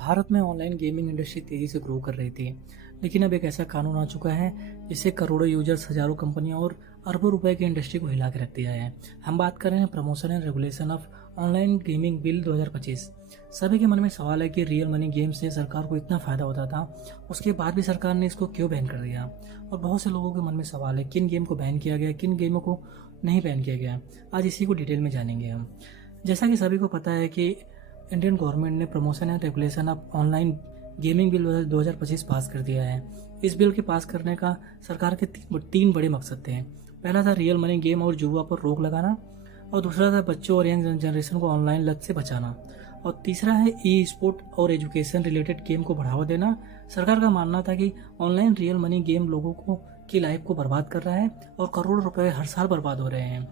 भारत में online gaming industry तेजी से ग्रो कर रही थी, लेकिन अब एक ऐसा कानून आ चुका है जिससे करोड़ों यूजर्स, हजारों कंपनियां और अरबों रुपए की इंडस्ट्री को हिला के रख दिया है। हम बात कर रहे हैं promotion and regulation of online gaming bill 2025। सभी के मन में सवाल है कि रियल मनी गेम से सरकार को इतना फायदा होता था, उसके बाद भी सरकार ने इसको क्यों बैन कर दिया। और बहुत से लोगों के मन में सवाल है किन गेम को बैन किया गया, किन गेमों को नहीं बैन किया गया। आज इसी को डिटेल में जानेंगे हम। जैसा कि सभी को पता है कि इंडियन गवर्नमेंट ने promotion and regulation of online gaming bill 2025 पास कर दिया है। इस बिल के पास करने का सरकार के तीन बड़े मकसद थे। पहला था रियल मनी गेम और जुआ पर रोक लगाना, और दूसरा था बच्चों और यंग जनरेशन को ऑनलाइन लत से बचाना, और तीसरा है ई स्पोर्ट और एजुकेशन रिलेटेड गेम को बढ़ावा देना। सरकार का मानना था कि ऑनलाइन रियल मनी गेम लोगों को की लाइफ को बर्बाद कर रहा है और करोड़ों रुपए हर साल बर्बाद हो रहे हैं।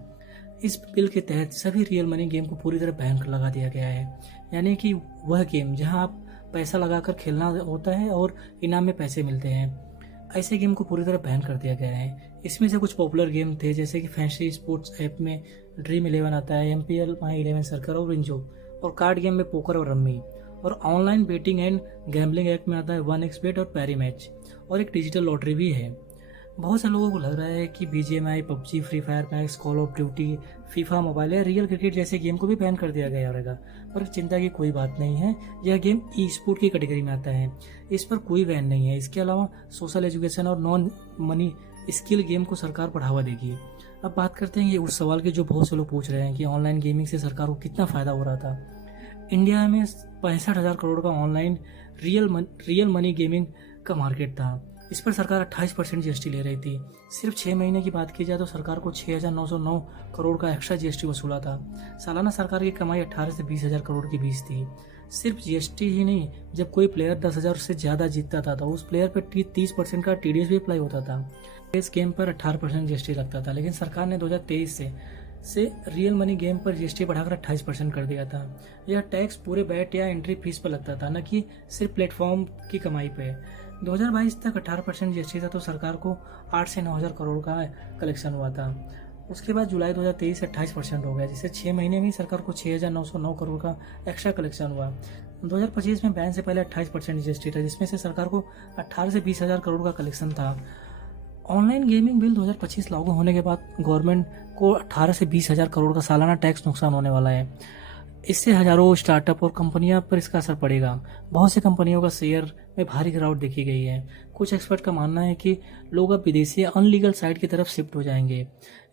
इस बिल के तहत सभी रियल मनी गेम को पूरी तरह बैन लगा दिया गया है, यानी कि वह गेम जहां आप पैसा लगाकर खेलना होता है और इनाम में पैसे मिलते हैं, ऐसे गेम को पूरी तरह बैन कर दिया गया है। इसमें से कुछ पॉपुलर गेम थे जैसे कि फैंसी स्पोर्ट्स ऐप में ड्रीम 11 आता है, MPL माई 11 सर्कल और विंजो, और कार्ड गेम में पोकर और रम्मी, और online betting and gambling app में आता है 1xBet और पैरी मैच, और एक डिजिटल लॉटरी भी है। बहुत से लोगों को लग रहा है कि BGMI, PUBG, free fire max, call of duty, FIFA mobile या रियल क्रिकेट जैसे गेम को भी बैन कर दिया गया रहेगा। पर चिंता की कोई बात नहीं है, यह गेम ई स्पोर्ट की कैटेगरी में आता है, इस पर कोई बैन नहीं है। इसके अलावा सोशल एजुकेशन और नॉन मनी स्किल गेम को सरकार बढ़ावा देगी। अब बात करते हैं ये उस सवाल के जो बहुत से लोग पूछ रहे हैं कि ऑनलाइन गेमिंग से सरकार को कितना फायदा हो रहा था। इंडिया में 65,000 करोड़ का ऑनलाइन रियल मनी गेमिंग का मार्केट था। इस पर सरकार 28% GST ले रही थी। सिर्फ 6 महीने की बात की जाए तो सरकार को 6,909 करोड़ का एक्स्ट्रा GST वसूला था। सालाना सरकार की कमाई 18 से 20,000 करोड़ के बीच थी। सिर्फ GST ही नहीं, जब कोई प्लेयर 10,000 से ज़्यादा जीतता था तो उस प्लेयर पर 30% का TDS भी अप्लाई होता था। इस गेम पर 18% GST लगता था, लेकिन सरकार ने 2023 से रियल मनी गेम पर GST बढ़ाकर 28% कर दिया था। यह टैक्स पूरे बैट या एंट्री फीस पर लगता था, न कि सिर्फ प्लेटफॉर्म की कमाई पे। 2022 तक 18% GST था तो सरकार को 8 से 9,000 करोड़ का कलेक्शन हुआ था। उसके बाद जुलाई 2023 से 28% हो गया, जिससे 6 महीने में सरकार को 6,909 करोड़ का एक्स्ट्रा कलेक्शन हुआ। 2025 में बैन से पहले 28% GST था, जिसमें से सरकार को 18 से 20,000 करोड़ का कलेक्शन था। ऑनलाइन गेमिंग बिल 2025 लागू होने के बाद गवर्नमेंट को 18 से 20,000 करोड़ का सालाना टैक्स नुकसान होने वाला है। इससे हजारों स्टार्टअप और कंपनियां पर इसका असर पड़ेगा। बहुत सी कंपनियों का शेयर में भारी गिरावट देखी गई है। कुछ एक्सपर्ट का मानना है कि लोग अब विदेशी अनलीगल साइट की तरफ शिफ्ट हो जाएंगे।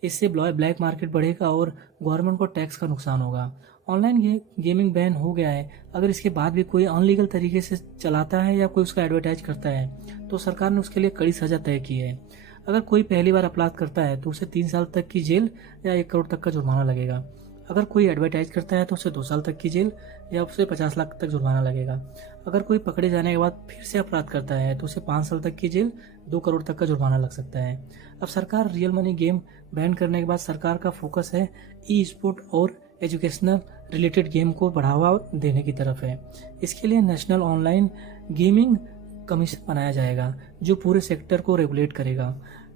इससे ब्लैक मार्केट बढ़ेगा और गवर्नमेंट को टैक्स का नुकसान होगा। ऑनलाइन गेमिंग बैन हो गया है, अगर इसके बाद भी कोई अनलीगल तरीके से चलाता है या कोई उसका एडवर्टाइज करता है तो सरकार ने उसके लिए कड़ी सजा तय की है। अगर कोई पहली बार अपराध करता है तो उसे 3 साल तक की जेल या 1 करोड़ तक का जुर्माना लगेगा। अगर कोई एडवर्टाइज करता है तो उसे 2 साल तक की जेल या उसे 50 लाख तक जुर्माना लगेगा। अगर कोई पकड़े जाने के बाद फिर से अपराध करता है तो उसे 5 साल तक की जेल, 2 करोड़ तक का जुर्माना लग सकता है। अब सरकार रियल मनी गेम बैन करने के बाद सरकार का फोकस है ई स्पोर्ट और एजुकेशनल रिलेटेड गेम को बढ़ावा देने की तरफ है। इसके लिए नेशनल ऑनलाइन गेमिंग कमीशन बनाया जाएगा जो पूरे सेक्टर को रेगुलेट करेगा।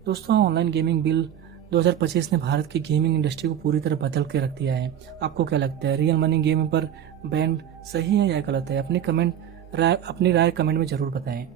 दोस्तों, ऑनलाइन गेमिंग बिल 2025 ने भारत की गेमिंग इंडस्ट्री को पूरी तरह बदल के रख दिया है। आपको क्या लगता है, रियल मनी गेम पर बैन सही है या गलत है? अपनी राय कमेंट में जरूर बताएं।